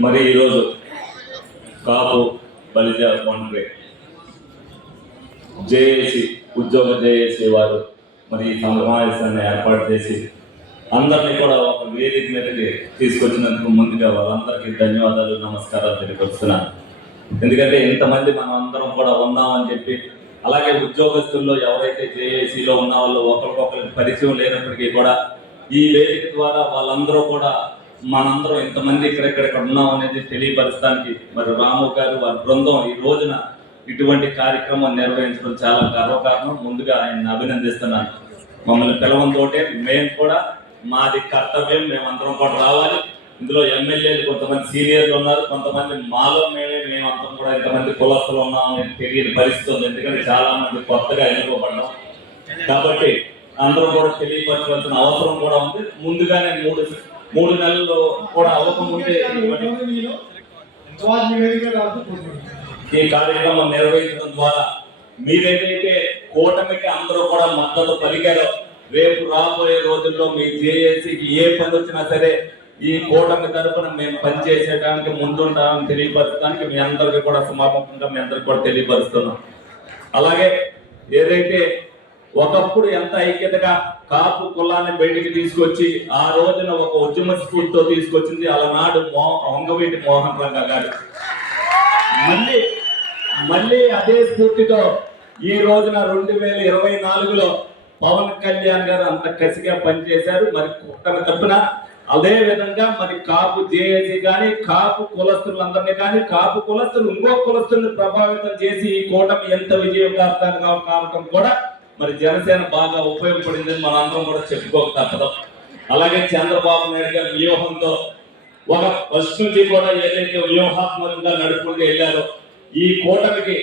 మరి ఈరోజు కాపు బలిజ కాంట్రే జేఏసి ఉద్యోగ జేఏసి వారు మరి ఈ సమావేశాన్ని ఏర్పాటు చేసి అందరినీ కూడా ఒక వేదిక మీదకి తీసుకొచ్చినందుకు ముందుగా వాళ్ళందరికీ ధన్యవాదాలు నమస్కారాలు తెలియపరుస్తున్నాను. ఎందుకంటే ఇంతమంది మనం అందరం కూడా ఉన్నామని చెప్పి అలాగే ఉద్యోగస్తుల్లో ఎవరైతే జేఏసీలో ఉన్న వాళ్ళు ఒకరికొకరికి పరిచయం లేనప్పటికీ కూడా ఈ వేదిక ద్వారా వాళ్ళందరూ కూడా మనందరం ఇంతమంది ఇక్కడెక్కడెక్కడ ఉన్నాం అనేది తెలియపరచడానికి మరి రాము గారు వారి బృందం ఈ రోజున ఇటువంటి కార్యక్రమం నిర్వహించడం చాలా గర్వకారణం. ముందుగా ఆయన్ని అభినందిస్తున్నాను. మమ్మల్ని పిలవంతోటే మేము కూడా మాది కర్తవ్యం. మేమందరం కూడా రావాలి. ఇందులో ఎమ్మెల్యేలు కొంతమంది సీనియర్లు ఉన్నారు. కొంతమంది మాలో మేమే మేమంతా కూడా ఇంతమంది కులస్తులు ఉన్నామని తెలియని పరిస్థితి ఉంది. ఎందుకంటే చాలా మంది కొత్తగా ఎన్నుకోబడ్డాం. కాబట్టి అందరూ కూడా తెలియపరచవలసిన అవసరం కూడా ఉంది. ముందుగానే మూడు మూడు నెలలు కూడా అవ్వకముందే ఈ కార్యక్రమం నిర్వహించడం ద్వారా మీరేదైతే కూటమికి అందరూ కూడా మద్దతు పలికారో రేపు రాబోయే రోజుల్లో మీ జేఏసీకి ఏ పని వచ్చినా సరే ఈ కూటమి తరపున మేము పనిచేసేయడానికి ముందుంటామని తెలియపరచడానికి మీ అందరికీ కూడా సమాపకంగా మీ అందరికి కూడా తెలియపరుస్తున్నాం. అలాగే ఏదైతే ఒకప్పుడు ఎంత ఐక్యతగా కాపు కులాన్ని బయటికి తీసుకొచ్చి ఆ రోజున ఒక ఉద్యమ స్ఫూర్తితో తీసుకొచ్చింది అలనాడు మో వంగవీటి మోహన్ రంగ గారు. మళ్ళీ మళ్ళీ అదే స్ఫూర్తితో ఈ రోజున రెండు వేల ఇరవై నాలుగులో పవన్ కళ్యాణ్ గారు అంత కసిగా పనిచేశారు. మరి కుట్టన తప్పున అదే విధంగా మరి కాపు జేఏసీ కానీ కాపు కులస్తులందరినీ కానీ కాపు కులస్తులు ఇంకో కులస్తుల్ని ప్రభావితం చేసి ఈ కూటమి ఎంత విజయవంతంగా కావటం కూడా మరి జనసేన బాగా ఉపయోగపడిందని మనందరం కూడా చెప్పుకోక తప్పదు. అలాగే చంద్రబాబు నాయుడు గారి వ్యూహంతో ఒక ఫస్ట్ నుంచి కూడా ఏదైతే వ్యూహాత్మకంగా నడుపుకుంటూ వెళ్ళారో ఈ కూటమికి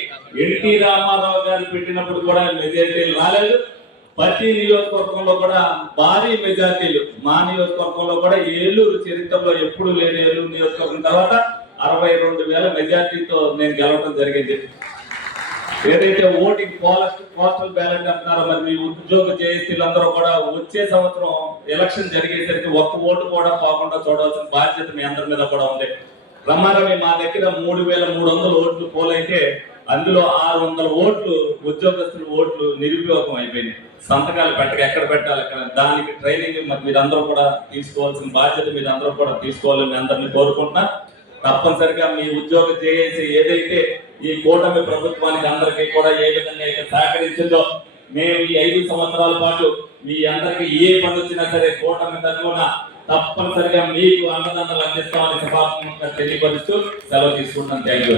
ఎన్టీ రామారావు గారు పెట్టినప్పుడు కూడా మెజార్టీలు రాలేదు. ప్రతి నియోజకవర్గంలో కూడా భారీ మెజార్టీలు. మా నియోజకవర్గంలో కూడా ఏలూరు చరిత్రలో ఎప్పుడు లేని ఏలూరు నియోజకవర్గం తర్వాత అరవై రెండు వేల మెజార్టీతో నేను గెలవడం జరిగింది. ఏదైతే ఓటింగ్ పోస్ట్ పోస్టల్ బ్యాలెట్ అంటున్నారో మరి మీ ఉద్యోగ జేఏసీలందరూ కూడా వచ్చే సంవత్సరం ఎలక్షన్ జరిగేసరికి ఒక్క ఓటు కూడా పోకుండా చూడవలసిన బాధ్యత మీ అందరి మీద కూడా ఉంది. రమారవి మా దగ్గర మూడు వేల మూడు వందల ఓట్లు పోలైతే అందులో ఆరు వందల ఓట్లు ఉద్యోగస్తుల ఓట్లు నిరుపయోగం అయిపోయినాయి. సంతకాలు పెట్టక ఎక్కడ పెట్టాలి? దానికి ట్రైనింగ్ మరి మీరందరూ కూడా తీసుకోవాల్సిన బాధ్యత మీరందరూ కూడా తీసుకోవాలని మీ అందరినీ కోరుకుంటున్నా. తప్పనిసరిగా మీ ఉద్యోగం చేసి ఏదైతే ఈ కూటమి ప్రభుత్వానికి అందరికీ కూడా ఏ విధంగా అయితే సహకరించిందో మేము ఈ ఐదు సంవత్సరాల పాటు మీ అందరికి ఏ పని వచ్చినా సరే కూటమి తరఫున తప్పనిసరిగా మీకు అన్నదండలు అందిస్తామని సభాత్మకంగా తెలియపరుస్తూ సెలవు తీసుకుంటాం థ్యాంక్ యూ